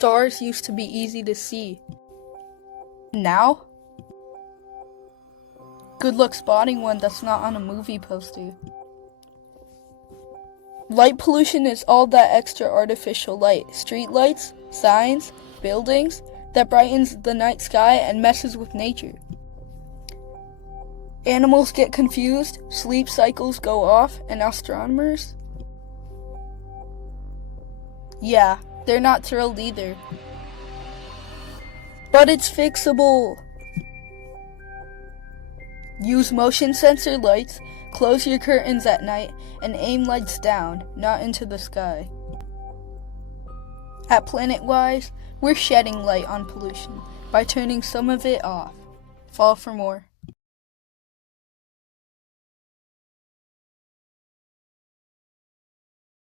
Stars used to be easy to see. Now? Good luck spotting one that's not on a movie poster. Light pollution is all that extra artificial light, street lights, signs, buildings, that brightens the night sky and messes with nature. Animals get confused, sleep cycles go off, and astronomers? Yeah, they're not thrilled either. But it's fixable! Use motion sensor lights, close your curtains at night, and aim lights down, not into the sky. At PlanetWise, we're shedding light on pollution by turning some of it off. Fall for more.